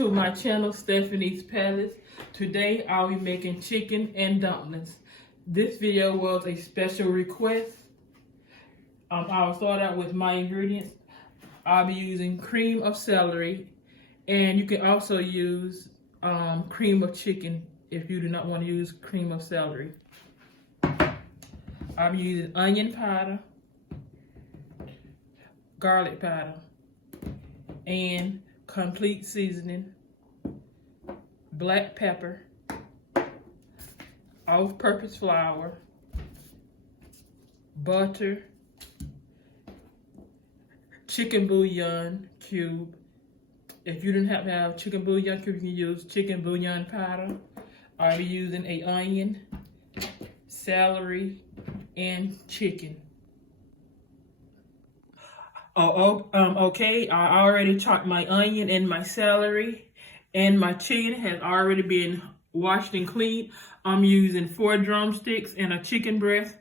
to my channel, Stephanie's Palace. Today I'll be making chicken and dumplings. This video was a special request. I'll start out with my ingredients. I'll be using cream of celery, and you can also use cream of chicken if you do not want to use cream of celery. I'll be using onion powder, garlic powder, and complete seasoning, black pepper, all-purpose flour, butter, chicken bouillon cube. If you didn't have chicken bouillon cube, you can use chicken bouillon powder. I'll be using an onion, celery, and chicken. Okay, I already chopped my onion and my celery, and my chicken has already been washed and cleaned. I'm using 4 drumsticks and a chicken breast,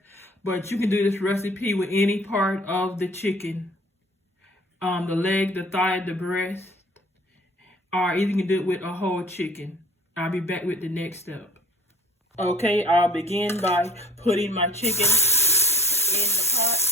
but you can do this recipe with any part of the chicken. The leg, the thigh, the breast, or either you can do it with a whole chicken. I'll be back with the next step. Okay, I'll begin by putting my chicken in the pot.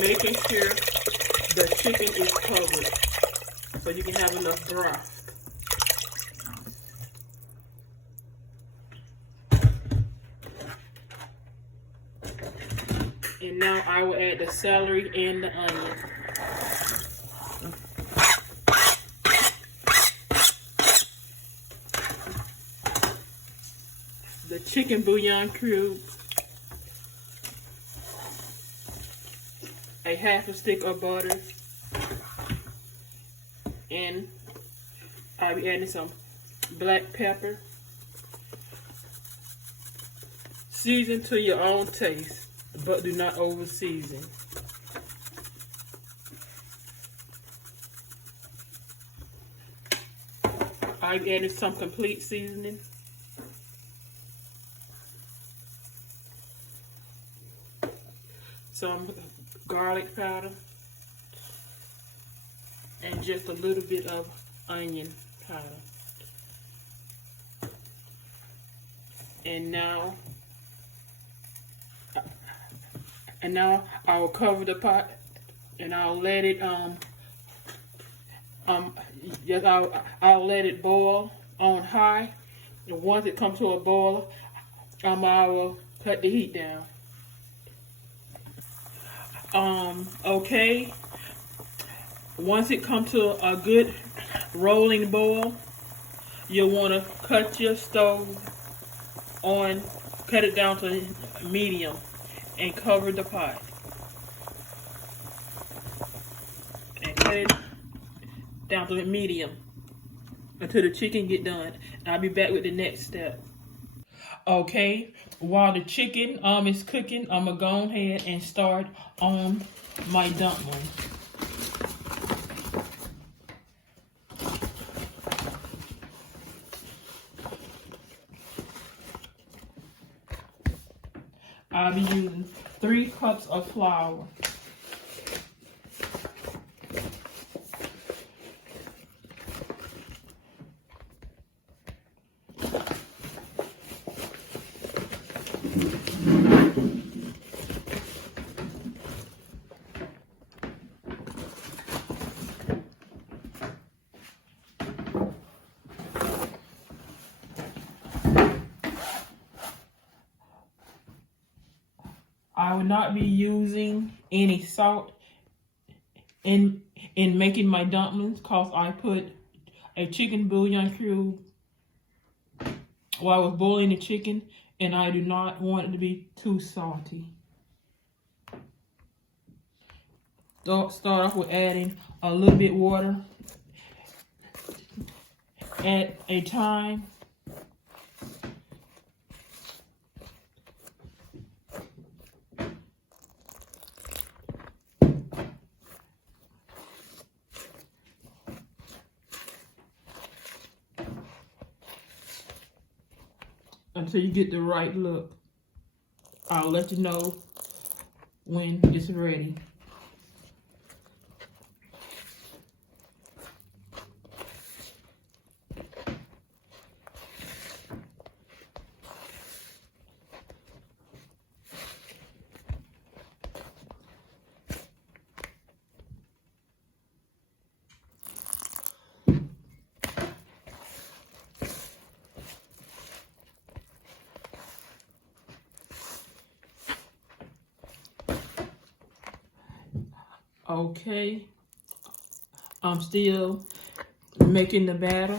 Making sure the chicken is covered so you can have enough broth. And now I will add the celery and the onion. The chicken bouillon cube. A half a stick of butter, and I'll be adding some black pepper. Season to your own taste, but do not over season. I'll be adding some complete seasoning. Some garlic powder, and just a little bit of onion powder. And now I will cover the pot, and I'll let it I'll let it boil on high. And once it comes to a boil, I will cut the heat down. Okay, once it comes to a good rolling boil, you'll want to cut your stove on, cut it down to medium, and cover the pot. And cut it down to medium until the chicken get done. I'll be back with the next step. Okay, while the chicken is cooking, I'm gonna go ahead and start on my dumplings. I'll be using 3 cups of flour. I will not be using any salt in making my dumplings because I put a chicken bouillon cube while I was boiling the chicken, and I do not want it to be too salty. start off with adding a little bit water at a time. Until you get the right look. I'll let you know when it's ready. Okay, I'm still making the batter.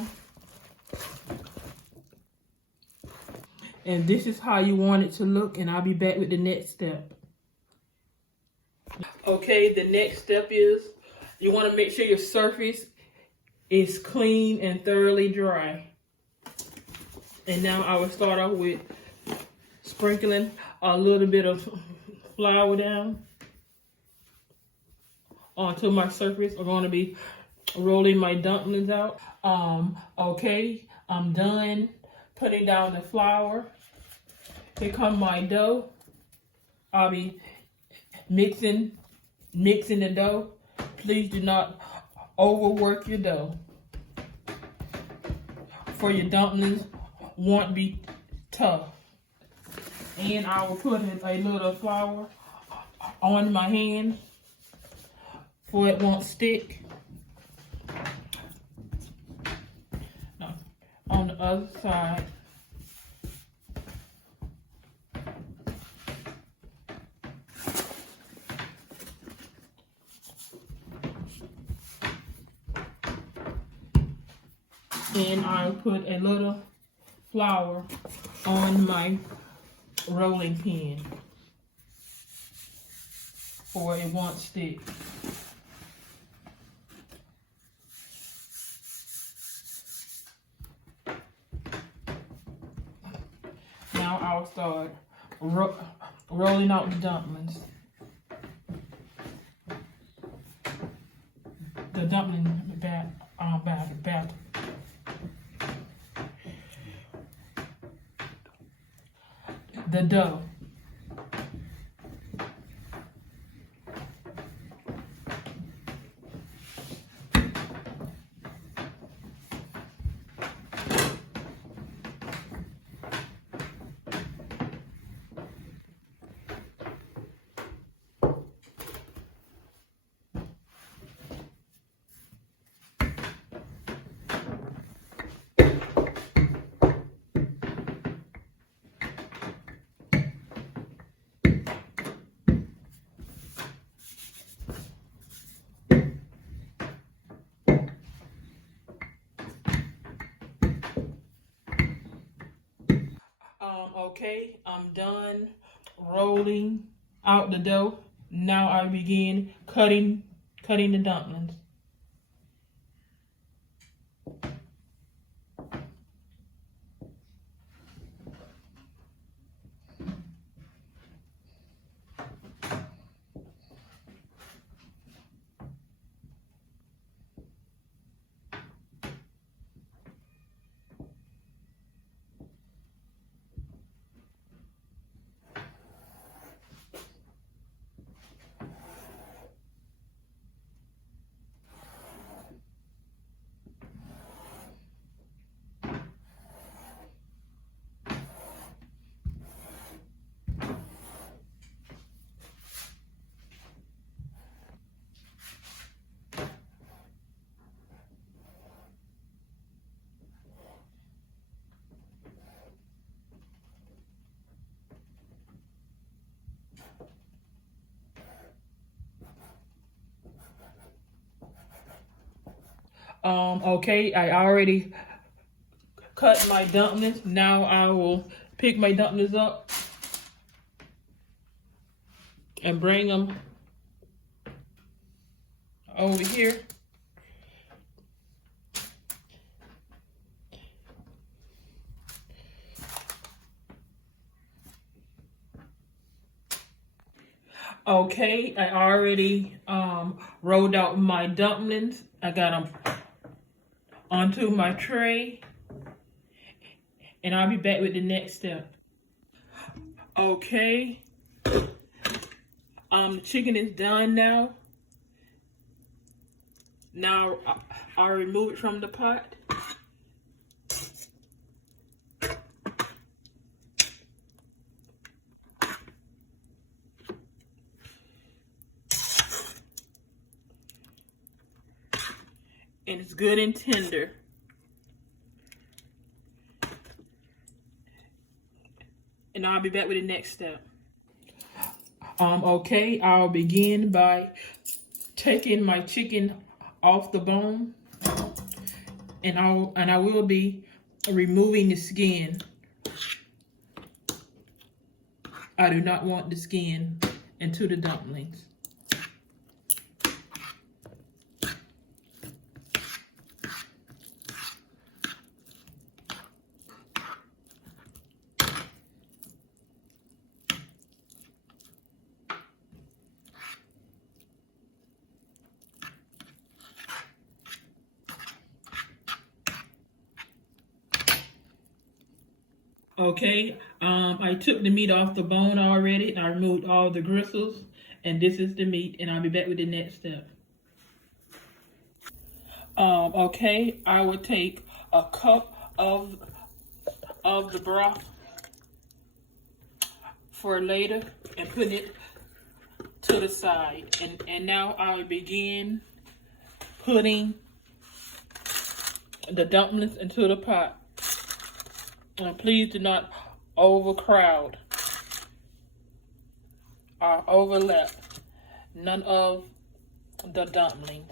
And this is how you want it to look, and I'll be back with the next step. Okay, the next step is you want to make sure your surface is clean and thoroughly dry. And now I will start off with sprinkling a little bit of flour down onto my surface. I'm going to be rolling my dumplings out. Okay, I'm done putting down the flour. Here comes my dough. I'll be mixing the dough. Please do not overwork your dough, for your dumplings won't be tough. And I will put a little flour on my hand for it won't stick. Now, on the other side. And I'll put a little flour on my rolling pin for it won't stick. Now I'll start rolling out the dumplings. The dumpling batter. The dough. Okay, I'm done rolling out the dough. Now I begin cutting the dumplings. Okay, I already cut my dumplings. Now I will pick my dumplings up and bring them over here. Okay, I already rolled out my dumplings. I got them onto my tray, and I'll be back with the next step. Okay, the chicken is done now. Now I'll remove it from the pot. And it's good and tender. And I'll be back with the next step. Okay, I'll begin by taking my chicken off the bone, and I will be removing the skin. I do not want the skin into the dumplings. Okay, I took the meat off the bone already, and I removed all the gristles, and this is the meat, and I'll be back with the next step. Okay, I will take a cup of the broth for later and put it to the side, and now I will begin putting the dumplings into the pot. Please do not overcrowd or overlap none of the dumplings.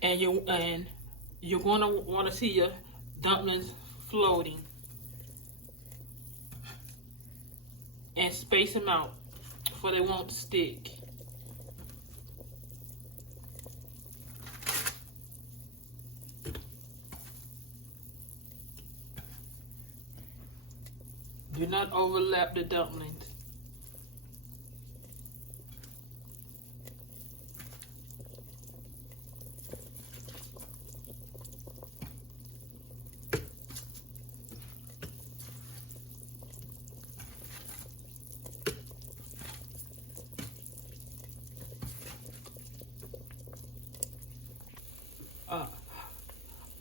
And you're gonna want to see your dumplings floating, and space them out so they won't stick. Do not overlap the dumplings.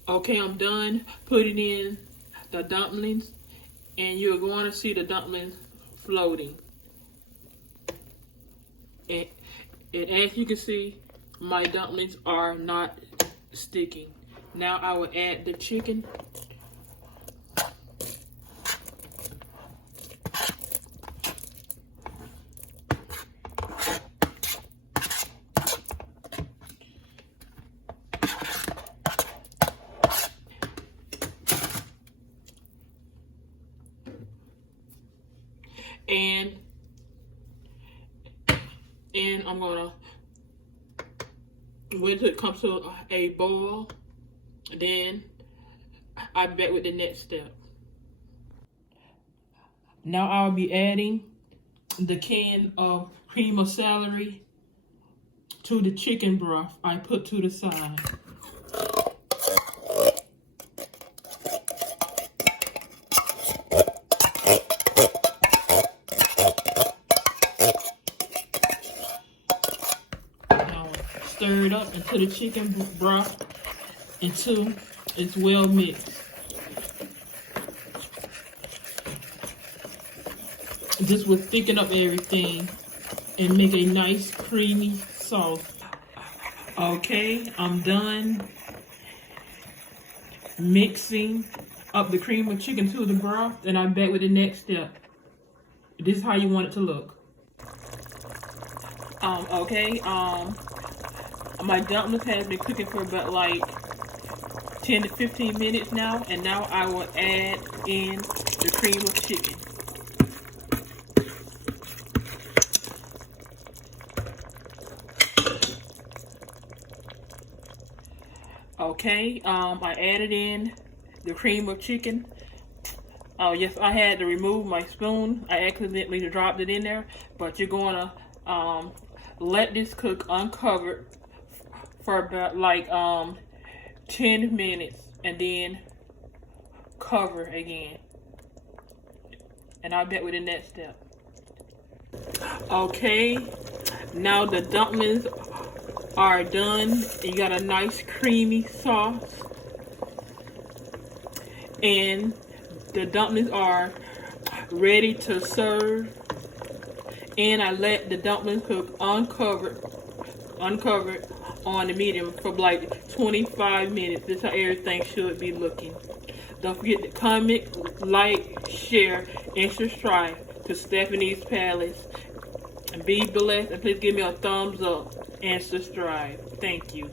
Okay, I'm done putting in the dumplings, and you're going to see the dumplings floating. And as you can see, my dumplings are not sticking. Now I will add the chicken. And I'm gonna wait till it comes to a boil. Then I'll be back with the next step. Now I'll be adding the can of cream of celery to the chicken broth I put to the side. Stir it up until the chicken broth until it's well mixed. This will thicken up everything and make a nice creamy sauce. Okay, I'm done mixing up the cream of chicken to the broth, and I'm back with the next step. This is how you want it to look. My dumplings have been cooking for about like 10 to 15 minutes now, and now I will add in the cream of chicken. Okay, I added in the cream of chicken. Oh yes, I had to remove my spoon. I accidentally dropped it in there, but you're gonna let this cook uncovered for about like 10 minutes, and then cover again. And I'll bet within that step. Okay, now the dumplings are done. You got a nice creamy sauce, and the dumplings are ready to serve. And I let the dumplings cook uncovered on the medium for like 25 minutes. This is how everything should be looking. Don't forget to comment, like, share, and subscribe to Stephanie's Palace. And be blessed, and please give me a thumbs up and subscribe. Thank you.